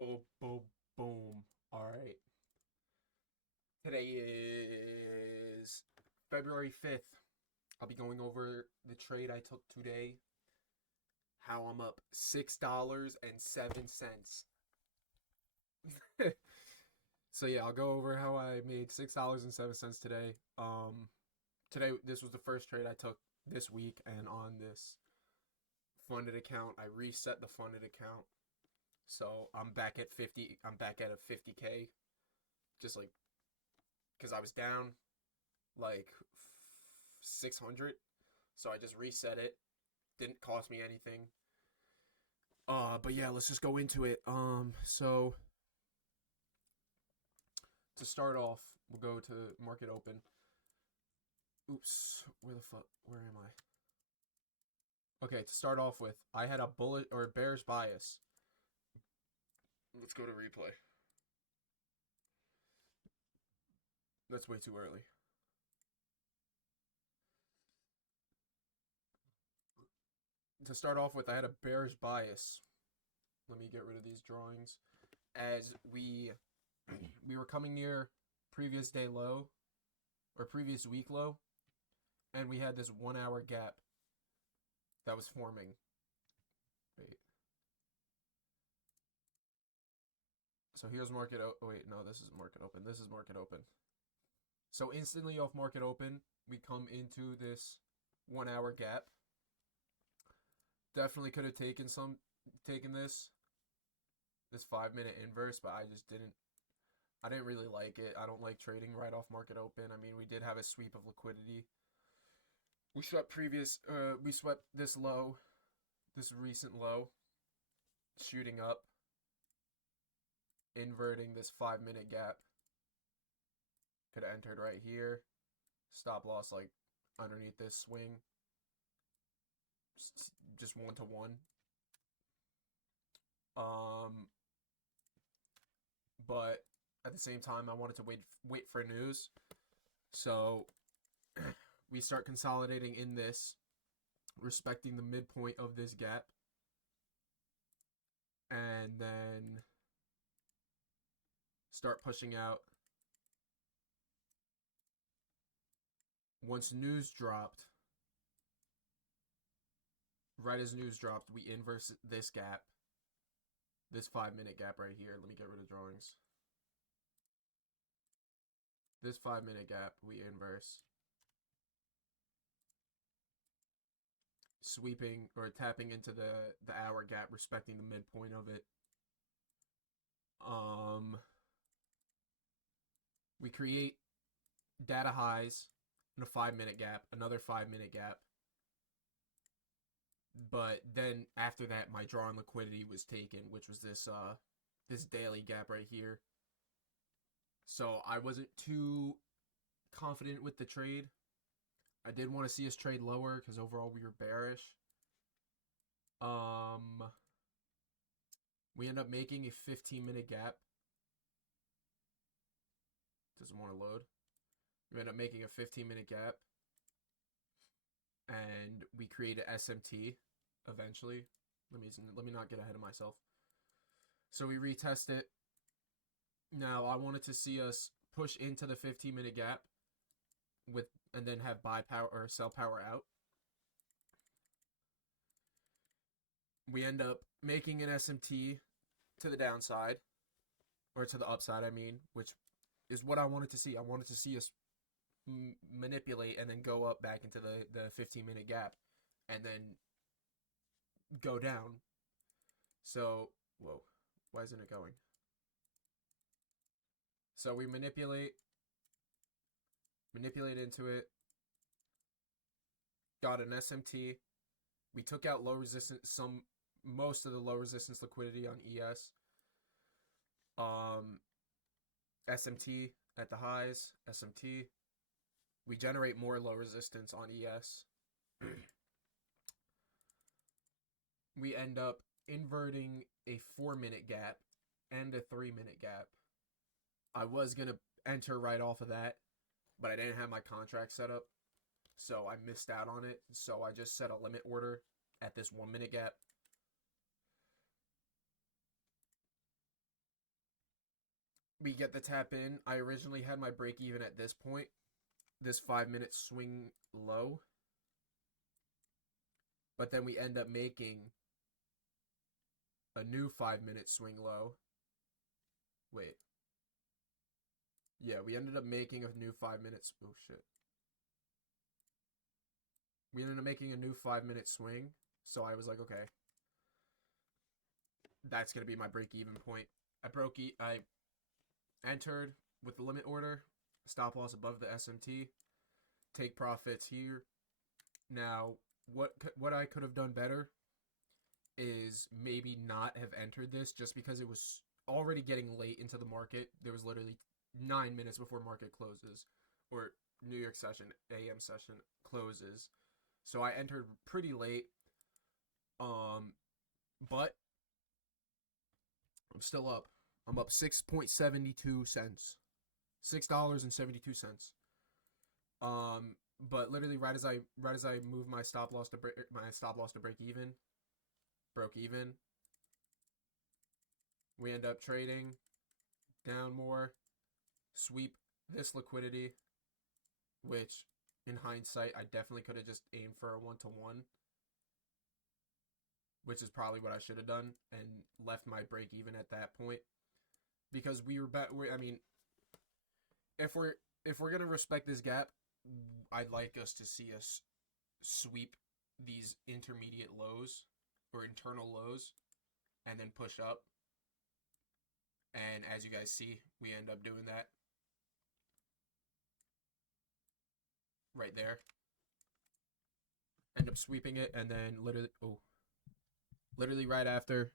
Boom, boom, boom. All right. Today is February 5th. I'll be going over the trade I took today, how I'm up $6.07. So yeah, I'll go over how I made $6.07 today. Today this was the first trade I took this week, and on this funded account, I reset the funded account. So I'm back at 50. I'm back at a 50K, just like because I was down like 600. So I just reset it. Didn't cost me anything. But yeah, let's just go into it. So to start off, we'll go to market open. Oops, where the fuck? Where am I? Okay, to start off with, I had a bullet or bear's bias. Let's go to replay. That's way too early. To start off with, I had a bear's bias. Let me get rid of these drawings. As we were coming near previous day low or previous week low, and we had this 1 hour gap that was forming. Wait. So here's market. Oh wait, no, this is market open. This is market open. So instantly off market open, we come into this 1 hour gap. Definitely could have taken this 5 minute inverse, but I just didn't. I didn't really like it. I don't like trading right off market open. I mean, we did have a sweep of liquidity. We swept this low, this recent low, shooting up, inverting this 5 minute gap. Could have entered right here. Stop loss like underneath this swing. Just 1 to 1. Um, but at the same time, I wanted to wait for news. So we start consolidating in this, respecting the midpoint of this gap, and then start pushing out. Once news dropped, right as news dropped, we inverse this gap, this 5 minute gap right here. Let me get rid of drawings. This 5 minute gap, we inverse. Sweeping or tapping into the hour gap, respecting the midpoint of it. We create data highs in a 5 minute gap, another 5 minute gap. But then after that, my drawn liquidity was taken, which was this daily gap right here. So I wasn't too confident with the trade. I did want to see us trade lower because overall we were bearish. We end up making a 15 minute gap. Doesn't want to load. We end up making a 15 minute gap, and we create an SMT eventually. Let me not get ahead of myself. So we retest it. Now I wanted to see us push into the 15 minute gap and then have buy power or sell power out. We end up making an SMT to the downside, or to the upside, I mean, which is what I wanted to see. I wanted to see us manipulate and then go up back into the 15 minute gap and then go down. So, whoa, why isn't it going? So we manipulate into it, got an SMT. We took out low resistance, most of the low resistance liquidity on ES. SMT at the highs, SMT. We generate more low resistance on ES. We end up inverting a 4 minute gap and a 3 minute gap. I was going to enter right off of that, but I didn't have my contract set up, so I missed out on it. So I just set a limit order at this 1 minute gap. we get the tap in. I originally had my break even at this point, this 5 minute swing low, but then we end up making a new 5 minute swing low. Wait. Yeah, we ended up making a new 5 minutes. Oh shit. We ended up making a new 5 minute swing. So I was like, okay, that's gonna be my break even point. I entered with the limit order, stop loss above the SMT, take profits here. Now, what I could have done better is maybe not have entered this just because it was already getting late into the market. There was literally 9 minutes before market closes, or New York session, AM session closes. So I entered pretty late. But I'm still up. I'm up 6.72 cents. $6.72. But literally right as I move my stop loss to break even, broke even. We end up trading down more, sweep this liquidity, which in hindsight I definitely could have just aimed for a 1-to-1, which is probably what I should have done, and left my break even at that point, because we were I mean, if we're gonna respect this gap, I'd like us to see us sweep these intermediate lows or internal lows and then push up. And as you guys see, we end up doing that right there. End up sweeping it, and then literally right after,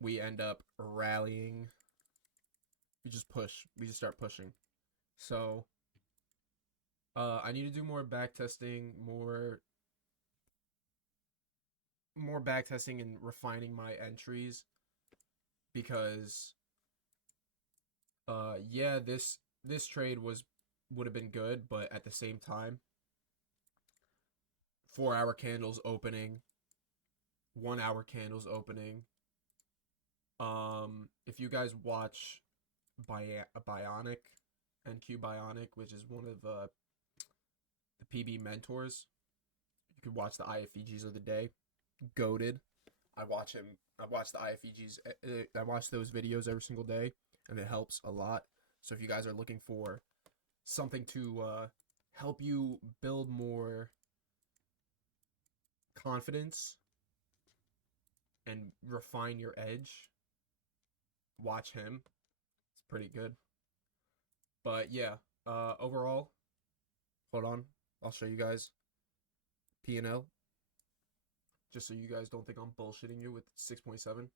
we end up rallying. We just push. We just start pushing. So I need to do more back testing, more back testing and refining my entries, because yeah, this trade would have been good, but at the same time, 4-hour candles opening, 1-hour candles opening. If you guys watch Bionic, NQ Bionic, which is one of the PB mentors, you could watch the IFEGs of the day. Goated. I watch him. I watch the IFEGs. I watch those videos every single day, and it helps a lot. So if you guys are looking for something to help you build more confidence and refine your edge, watch him. It's pretty good. But yeah, overall, hold on, I'll show you guys P&L, just so you guys don't think I'm bullshitting you with 6.7.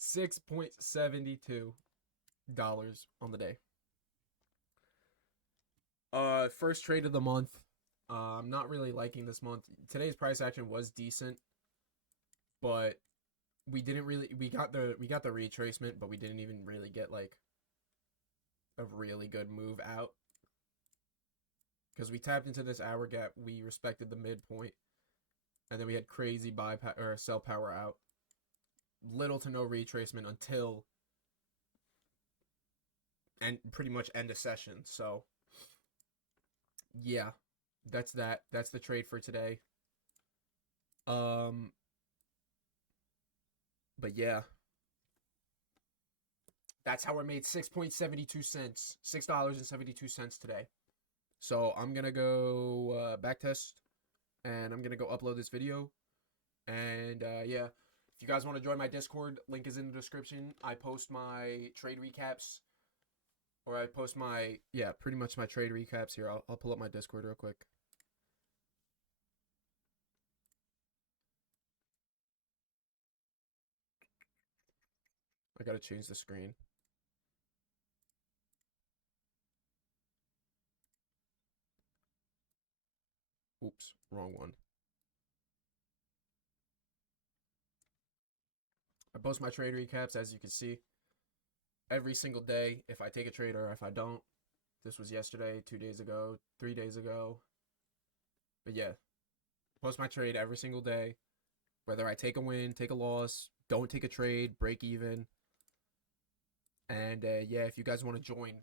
$6.72 on the day. First trade of the month. I'm not really liking this month. Today's price action was decent, but we got the retracement, but we didn't even really get like a really good move out, because we tapped into this hour gap, we respected the midpoint, and then we had crazy sell power out. Little to no retracement until and pretty much end of session. So yeah, that's that. That's the trade for today. But yeah, that's how I made 6.72 cents, $6.72 today. So I'm gonna go backtest, and I'm gonna go upload this video. And yeah, if you guys want to join my Discord, link is in the description. I post my trade recaps, or I post my, yeah, pretty much my trade recaps here. I'll pull up my Discord real quick. I gotta change the screen. Oops, wrong one. I post my trade recaps, as you can see, every single day, if I take a trade or if I don't. This was yesterday, 2 days ago, 3 days ago. But yeah, Post my trade every single day, whether I take a win, take a loss, don't take a trade, break even. And yeah, if you guys want to join,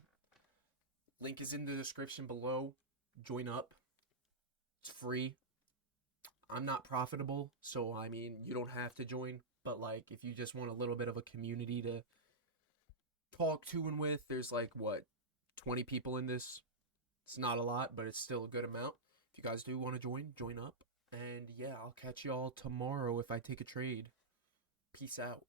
link is in the description below. Join up. It's free. I'm not profitable, so I mean, you don't have to join. But like, if you just want a little bit of a community to talk to and with, there's like what, 20 people in this. It's not a lot, but it's still a good amount. If you guys do want to join up. And yeah, I'll catch y'all tomorrow if I take a trade. Peace out.